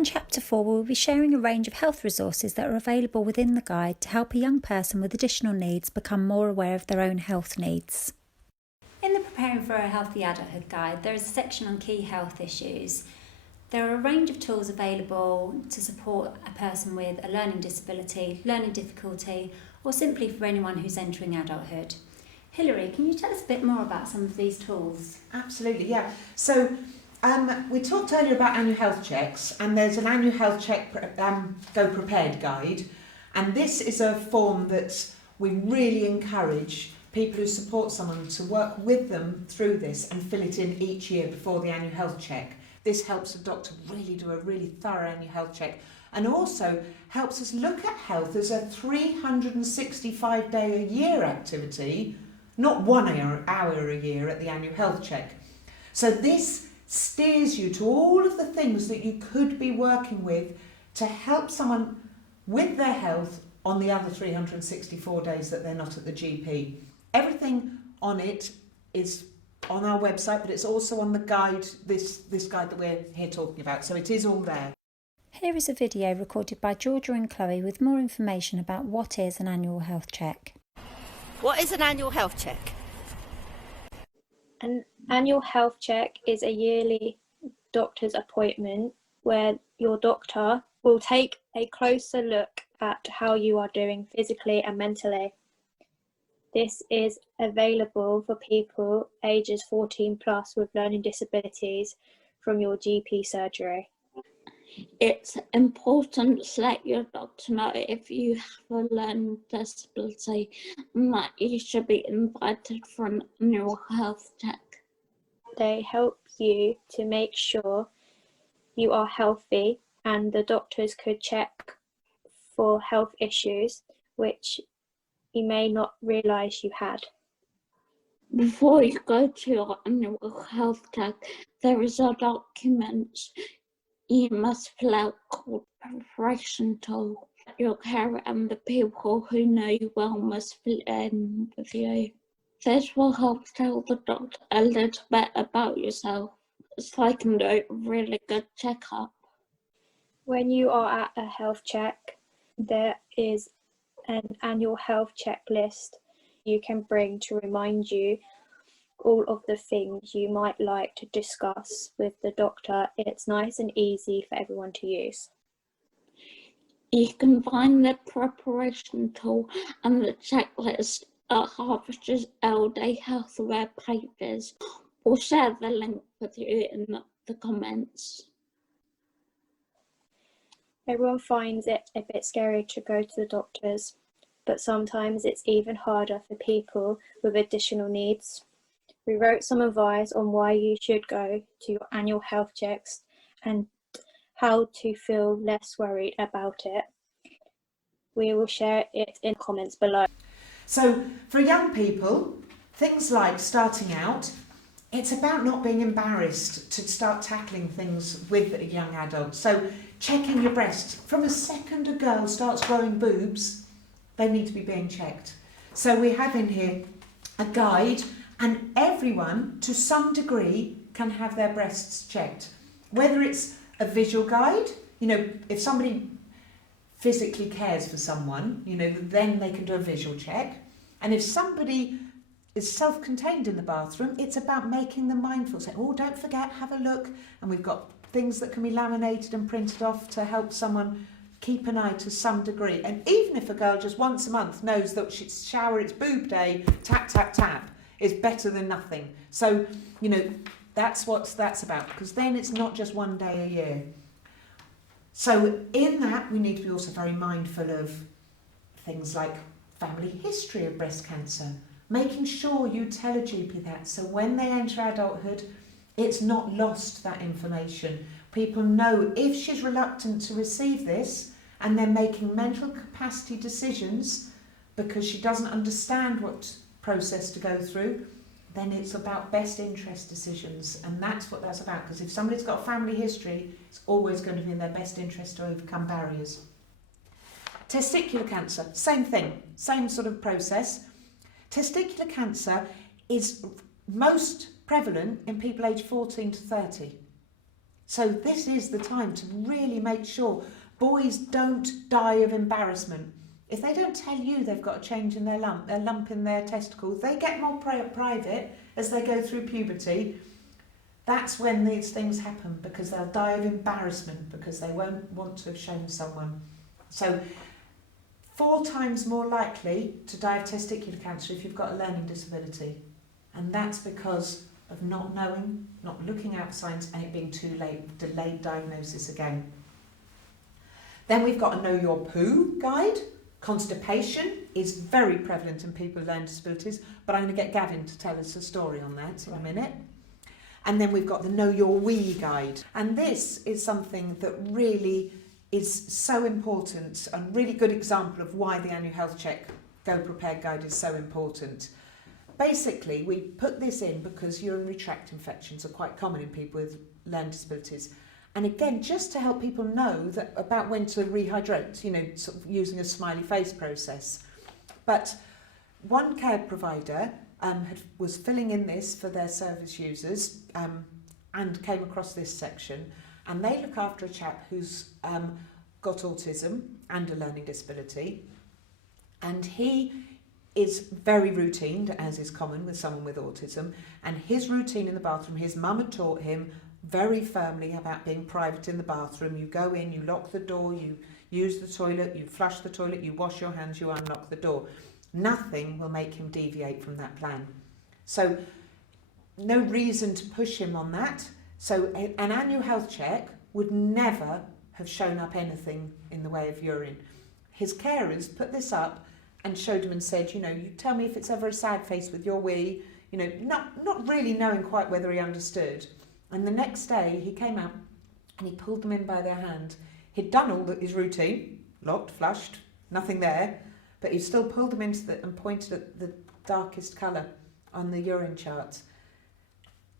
In Chapter 4, we will be sharing a range of health resources that are available within the guide to help a young person with additional needs become more aware of their own health needs. In the Preparing for a Healthy Adulthood guide, there is a section on key health issues. There are a range of tools available to support a person with a learning disability, learning difficulty, or simply for anyone who's entering adulthood. Hilary, can you tell us a bit more about some of these tools? Absolutely, yeah. So we talked earlier about annual health checks, and there's an annual health check Go Prepared guide, and this is a form that we really encourage people who support someone to work with them through this and fill it in each year before the annual health check. This helps the doctor really do a really thorough annual health check, and also helps us look at health as a 365-day-a-year activity, not 1 hour a year at the annual health check. So this steers you to all of the things that you could be working with to help someone with their health on the other 364 days that they're not at the GP. Everything on it is on our website, but it's also on the guide, this guide that we're here talking about, so it is all there. Here is a video recorded by Georgia and Chloe with more information about what is an annual health check. What is an annual health check? An annual health check is a yearly doctor's appointment where your doctor will take a closer look at how you are doing physically and mentally. This is available for people ages 14 plus with learning disabilities from your GP surgery. It's important to let your doctor know if you have a learning disability and that you should be invited for an annual health check. They help you to make sure you are healthy, and the doctors could check for health issues which you may not realise you had. Before you go to your annual health check, there is a document you must fill out called preparation tool. Your carer and the people who know you well must fill in with you. This will help tell the doctor a little bit about yourself, so I can do a really good checkup. When you are at a health check, there is an annual health checklist you can bring to remind you all of the things you might like to discuss with the doctor. It's nice and easy for everyone to use. You can find the preparation tool and the checklist at Hertforda's LD Health web pages. We'll share the link with you in the comments. Everyone finds it a bit scary to go to the doctors, but sometimes it's even harder for people with additional needs. We wrote some advice on why you should go to your annual health checks and how to feel less worried about it. We will share it in comments below. So for young people, things like starting out, it's about not being embarrassed to start tackling things with a young adult. So checking your breast. From a second a girl starts growing boobs, they need to be being checked. So we have in here a guide, and everyone to some degree can have their breasts checked. Whether it's a visual guide, if somebody physically cares for someone, then they can do a visual check. And if somebody is self-contained in the bathroom, it's about making them mindful, saying, oh, don't forget, have a look. And we've got things that can be laminated and printed off to help someone keep an eye to some degree. And even if a girl just once a month knows that she's shower, it's boob day, tap, tap, tap, is better than nothing. So, that's what that's about, because then it's not just 1 day a year. So in that, we need to be also very mindful of things like family history of breast cancer, making sure you tell a GP that, so when they enter adulthood, it's not lost, that information. People know if she's reluctant to receive this and they're making mental capacity decisions because she doesn't understand what process to go through, then it's about best interest decisions, and that's what that's about, because if somebody's got a family history, it's always going to be in their best interest to overcome barriers. Testicular cancer, same thing, same sort of process. Testicular cancer is most prevalent in people aged 14 to 30. So this is the time to really make sure boys don't die of embarrassment. If they don't tell you they've got a change in their lump in their testicles, they get more private as they go through puberty. That's when these things happen, because they'll die of embarrassment because they won't want to have shown someone. So 4 times more likely to die of testicular cancer if you've got a learning disability. And that's because of not knowing, not looking out for signs, and it being too late, delayed diagnosis again. Then we've got a Know Your Poo guide. Constipation is very prevalent in people with learning disabilities, but I'm going to get Gavin to tell us a story on that in a minute. And then we've got the Know Your Wee guide. And this is something that really is so important, a really good example of why the annual health check Go Prepared guide is so important. Basically, we put this in because urinary tract infections are quite common in people with learning disabilities. And again, just to help people know that about when to rehydrate, you know, sort of using a smiley face process. But one care provider was filling in this for their service users and came across this section, and they look after a chap who's got autism and a learning disability, and he is very routine, as is common with someone with autism, and his routine in the bathroom, his mum had taught him very firmly about being private in the bathroom. You go in, you lock the door, you use the toilet, you flush the toilet, you wash your hands, you unlock the door. Nothing will make him deviate from that plan. So no reason to push him on that. So an annual health check would never have shown up anything in the way of urine. His carers put this up and showed him and said, you know, you tell me if it's ever a sad face with your wee, you know, not really knowing quite whether he understood. And the next day he came out and he pulled them in by their hand. He'd done all his routine, locked, flushed, nothing there, but he still pulled them into and pointed at the darkest colour on the urine chart.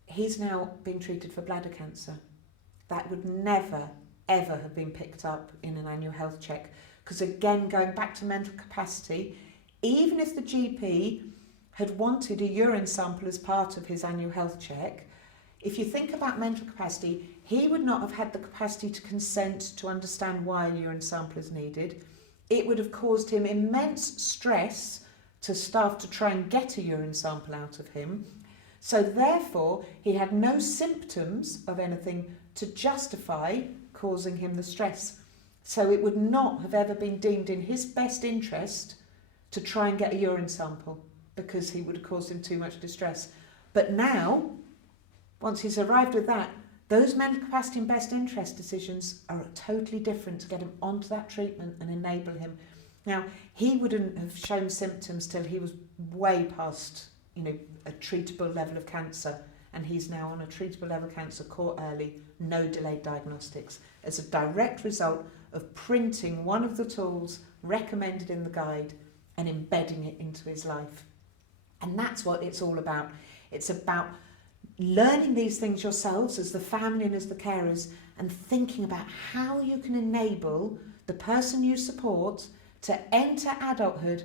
He's now being treated for bladder cancer. That would never, ever have been picked up in an annual health check. Because again, going back to mental capacity, even if the GP had wanted a urine sample as part of his annual health check, if you think about mental capacity, he would not have had the capacity to consent to understand why a urine sample is needed. It would have caused him immense stress to staff to try and get a urine sample out of him. So therefore, he had no symptoms of anything to justify causing him the stress. So it would not have ever been deemed in his best interest to try and get a urine sample, because he would have caused him too much distress. But now, once he's arrived with that, those mental capacity and best interest decisions are totally different to get him onto that treatment and enable him. Now, he wouldn't have shown symptoms till he was way past, you know, a treatable level of cancer, and he's now on a treatable level of cancer, caught early, no delayed diagnostics, as a direct result of printing one of the tools recommended in the guide and embedding it into his life. And that's what it's all about. It's about learning these things yourselves as the family and as the carers, and thinking about how you can enable the person you support to enter adulthood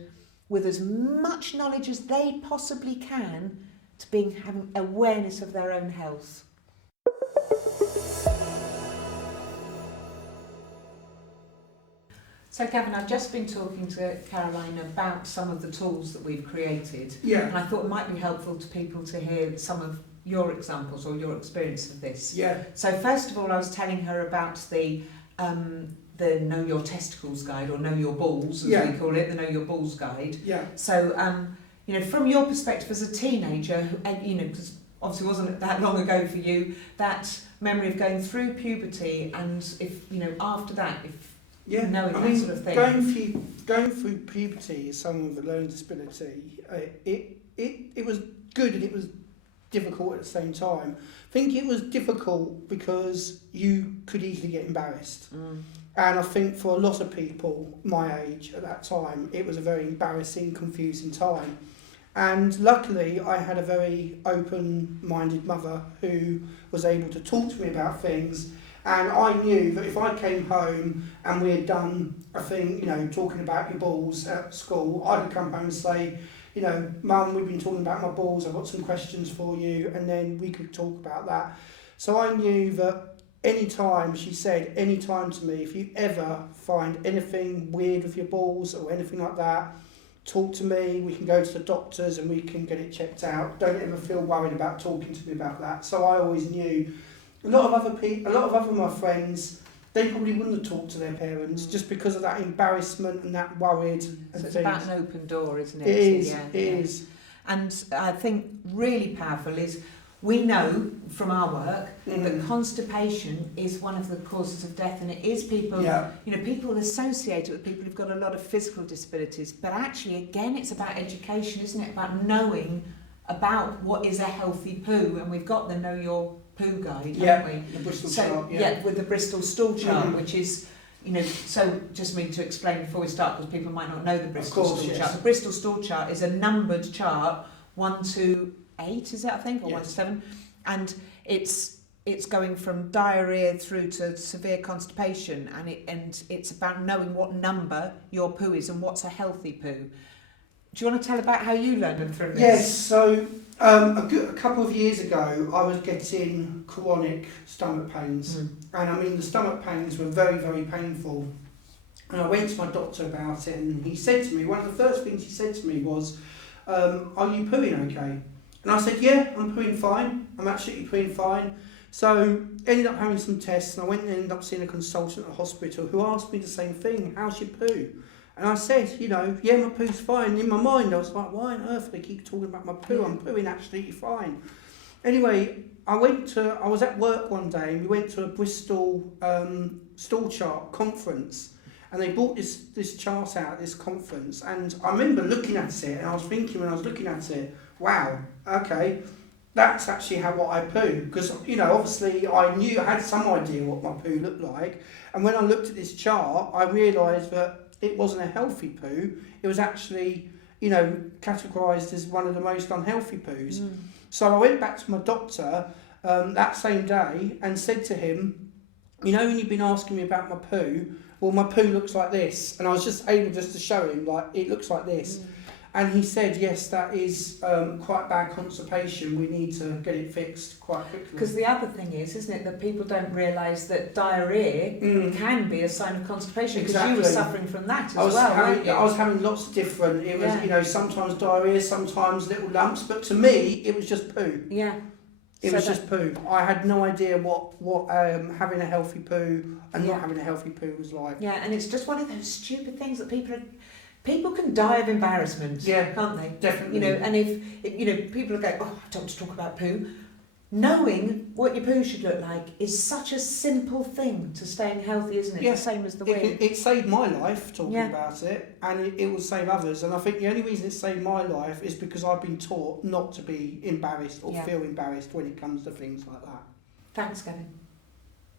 with as much knowledge as they possibly can, to having awareness of their own health. So Gavin, I've just been talking to Caroline about some of the tools that we've created. Yeah. And I thought it might be helpful to people to hear some of your examples or your experience of this. Yeah. So first of all, I was telling her about the Know Your Testicles guide, or Know Your Balls, as we call it, the Know Your Balls guide. Yeah. So, you know, from your perspective as a teenager, who, and, you know, because obviously it wasn't that long ago for you, that memory of going through puberty, and if, you know, after that, if knowing that sort of thing. Going through puberty as someone with a learning disability, it was good and it was difficult at the same time. I think it was difficult because you could easily get embarrassed. And I think for a lot of people my age at that time, it was a very embarrassing, confusing time. And luckily, I had a very open-minded mother who was able to talk to me about things. And I knew that if I came home and we had done a thing, you know, talking about your balls at school, I'd come home and say, you know, Mum, we've been talking about my balls, I've got some questions for you, and then we could talk about that. So I knew that she said, anytime to me, if you ever find anything weird with your balls or anything like that, talk to me, we can go to the doctors and we can get it checked out. Don't ever feel worried about talking to me about that. So I always knew a lot of other my friends, they probably wouldn't have talked to their parents just because of that embarrassment and that worried and So it's things. about an open door, isn't it? It is, Yeah, it is. And I think really powerful is we know from our work that constipation is one of the causes of death, and it is people, people associate it with people who've got a lot of physical disabilities, but actually again it's about education, isn't it? About knowing about what is a healthy poo, and we've got the Know Your Poo guide, haven't we? The Bristol chart, with the Bristol stool chart, which is, so just me to explain before we start, because people might not know the Bristol stool chart. The Bristol stool chart is a numbered chart, 1 to 8, is it, I think, or 1 to 7, and it's going from diarrhea through to severe constipation, and it's about knowing what number your poo is and what's a healthy poo. Do you want to tell about how you learned them through this? Yes, so a couple of years ago I was getting chronic stomach pains, and I mean the stomach pains were very, very painful, and I went to my doctor about it, and he said to me, one of the first things he said to me was, are you pooing okay? And I said, yeah, I'm pooing fine, I'm absolutely pooing fine. So ended up having some tests, and I went and ended up seeing a consultant at the hospital who asked me the same thing, how's your poo? And I said, yeah, my poo's fine. In my mind, I was like, why on earth do they keep talking about my poo? I'm pooing absolutely fine. Anyway, I was at work one day, and we went to a Bristol stool chart conference, and they brought this chart out at this conference, and I remember looking at it, and I was thinking when I was looking at it, wow, okay, that's actually what I poo, because obviously I had some idea what my poo looked like, and when I looked at this chart, I realised that it wasn't a healthy poo. It was actually, categorised as one of the most unhealthy poos. So I went back to my doctor that same day and said to him, when you've been asking me about my poo, well, my poo looks like this. And I was just able to show him, like, it looks like this. And he said, yes, that is quite bad constipation. We need to get it fixed quite quickly. Because the other thing is, isn't it, that people don't realise that diarrhea can be a sign of constipation. Because you were suffering from that as well, weren't you? I was having lots of different, it was, sometimes diarrhea, sometimes little lumps. But to me, it was just poo. Yeah. It was just poo. I had no idea what having a healthy poo and not having a healthy poo was like. Yeah, and it's just one of those stupid things that people can die of embarrassment, can't they? Definitely. And if people are going, oh, I don't want to talk about poo. Knowing what your poo should look like is such a simple thing to staying healthy, isn't it? Yeah. The same as the wee. It saved my life talking about it, and it will save others. And I think the only reason it saved my life is because I've been taught not to be embarrassed or feel embarrassed when it comes to things like that. Thanks, Gavin.